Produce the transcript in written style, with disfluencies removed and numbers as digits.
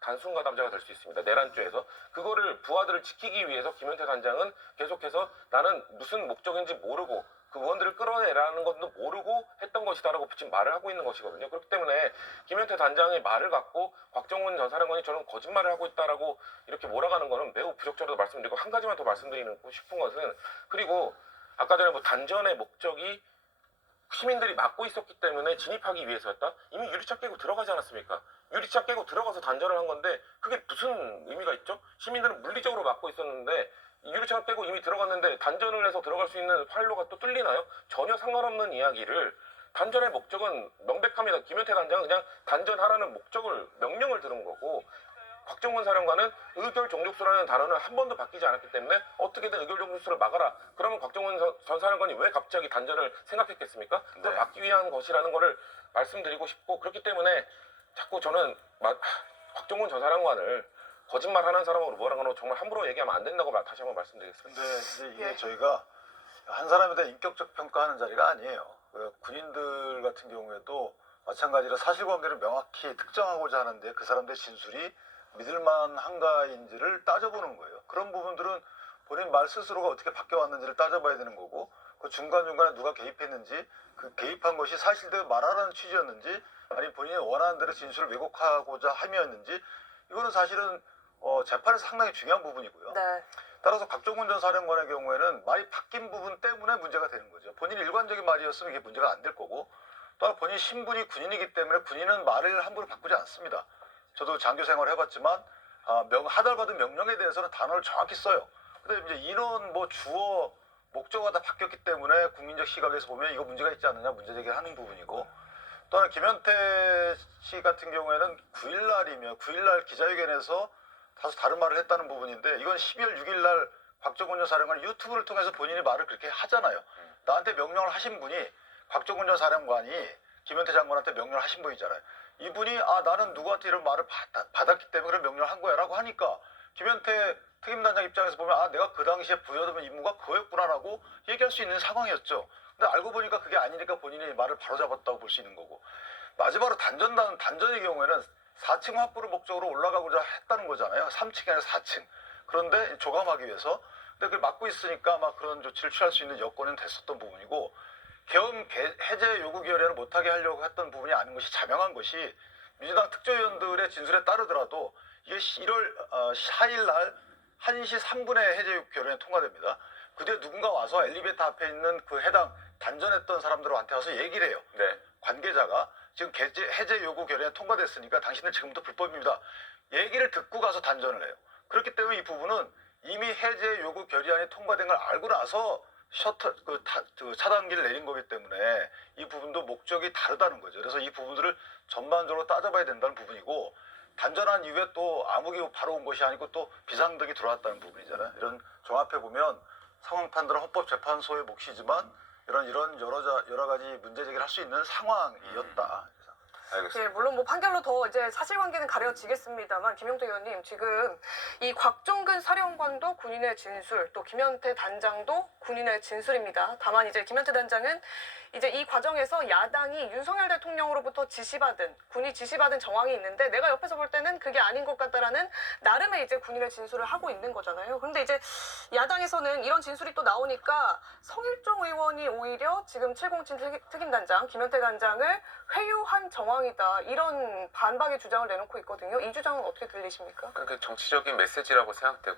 단순 가담자가 될 수 있습니다. 내란죄에서. 그거를 부하들을 지키기 위해서 김현태 단장은 계속해서 나는 무슨 목적인지 모르고 그 의원들을 끌어내라는 것도 모르고 했던 것이다라고 지금 말을 하고 있는 것이거든요. 그렇기 때문에 김현태 단장의 말을 갖고 곽정문 전 사령관이 저는 거짓말을 하고 있다라고 이렇게 몰아가는 거는 매우 부적절하다고 말씀드리고, 한 가지만 더 말씀드리고 싶은 것은, 그리고 아까 전에 뭐 단전의 목적이 시민들이 막고 있었기 때문에 진입하기 위해서였다? 이미 유리창 깨고 들어가지 않았습니까? 유리창 깨고 들어가서 단전을 한 건데 그게 무슨 의미가 있죠? 시민들은 물리적으로 막고 있었는데 유리창을 깨고 이미 들어갔는데 단전을 해서 들어갈 수 있는 활로가 또 뚫리나요? 전혀 상관없는 이야기를, 단전의 목적은 명백합니다. 김현태 단장은 그냥 단전하라는 명령을 들은 거고, 곽정문 사령관은 의결 종족수라는 단어는 한 번도 바뀌지 않았기 때문에 어떻게든 의결 종족수를 막아라. 그러면 곽정문 전 사령관이 왜 갑자기 단전을 생각했겠습니까? 그걸 막기 위한 것이라는 것을 말씀드리고 싶고, 그렇기 때문에 자꾸 저는 곽정문 전 사령관을 거짓말하는 사람으로 뭐라고 정말 함부로 얘기하면 안 된다고 다시 한번 말씀드리겠습니다. 근데 이제 이게 저희가 한 사람에 대한 인격적 평가하는 자리가 아니에요. 군인들 같은 경우에도 마찬가지로 사실관계를 명확히 특정하고자 하는데 그 사람들의 진술이 믿을만한가인지를 따져보는 거예요. 그런 부분들은 본인 말 스스로가 어떻게 바뀌어왔는지를 따져봐야 되는 거고, 그 중간중간에 누가 개입했는지, 그 개입한 것이 사실대로 말하라는 취지였는지, 아니 본인이 원하는 대로 진술을 왜곡하고자 함이었는지, 이거는 사실은 재판에서 상당히 중요한 부분이고요. 네. 따라서 곽정문 전 사령관의 경우에는 말이 바뀐 부분 때문에 문제가 되는 거죠. 본인이 일관적인 말이었으면 이게 문제가 안 될 거고, 또한 본인 신분이 군인이기 때문에 군인은 말을 함부로 바꾸지 않습니다. 저도 장교 생활을 해봤지만 하달받은 명령에 대해서는 단어를 정확히 써요. 근데 이제 인원, 주어, 목적어가 다 바뀌었기 때문에 국민적 시각에서 보면 이거 문제가 있지 않느냐 문제 제기를 하는 부분이고, 또 하나 김현태 씨 같은 경우에는 9일날 기자회견에서 다소 다른 말을 했다는 부분인데, 이건 12월 6일날 곽정문 전 사령관이 유튜브를 통해서 본인이 말을 그렇게 하잖아요. 나한테 명령을 하신 분이 곽정문 전 사령관이 김현태 장관한테 명령을 하신 분이잖아요. 이분이 나는 누구한테 이런 말을 받았기 때문에 그런 명령을 한 거야 라고 하니까 김현태 특임단장 입장에서 보면 내가 그 당시에 부여받은 임무가 그거였구나라고 얘기할 수 있는 상황이었죠. 근데 알고 보니까 그게 아니니까 본인이 말을 바로잡았다고 볼 수 있는 거고, 마지막으로 단전의 경우에는 4층 확보를 목적으로 올라가고자 했다는 거잖아요. 3층이 아니라 4층. 그런데 조감하기 위해서. 근데 그걸 막고 있으니까 아마 그런 조치를 취할 수 있는 여건은 됐었던 부분이고, 계엄 해제 요구 결의를 못하게 하려고 했던 부분이 아닌 것이 자명한 것이, 민주당 특조위원들의 진술에 따르더라도 이게 1월 4일 날 1시 3분에 해제 요구 결의안이 통과됩니다. 그때 누군가 와서 엘리베이터 앞에 있는 그 해당 단전했던 사람들한테 와서 얘기를 해요. 네. 관계자가 지금 해제 요구 결의안이 통과됐으니까 당신들 지금부터 불법입니다. 얘기를 듣고 가서 단전을 해요. 그렇기 때문에 이 부분은 이미 해제 요구 결의안이 통과된 걸 알고 나서 차단기를 내린 거기 때문에 이 부분도 목적이 다르다는 거죠. 그래서 이 부분들을 전반적으로 따져봐야 된다는 부분이고, 단전한 이후에 또 암흑이 바로 온 것이 아니고 또 비상등이 들어왔다는 부분이잖아요. 이런 종합해 보면 상황 판단은 헌법재판소의 몫이지만 이런 여러 가지 문제 제기를 할 수 있는 상황이었다. 예, 물론 판결로 더 이제 사실관계는 가려지겠습니다만, 김용태 의원님, 지금 이 곽종근 사령관도 군인의 진술, 또 김현태 단장도 군인의 진술입니다. 다만 이제 김현태 단장은 이제 이 과정에서 야당이 윤석열 대통령으로부터 군이 지시받은 정황이 있는데 내가 옆에서 볼 때는 그게 아닌 것 같다라는 나름의 이제 군인의 진술을 하고 있는 거잖아요. 그런데 이제 야당에서는 이런 진술이 또 나오니까 성일종 의원이 오히려 지금 707 특임단장 김현태 단장을 회유한 정황이다, 이런 반박의 주장을 내놓고 있거든요. 이 주장은 어떻게 들리십니까? 그러니까 정치적인 메시지라고 생각되고,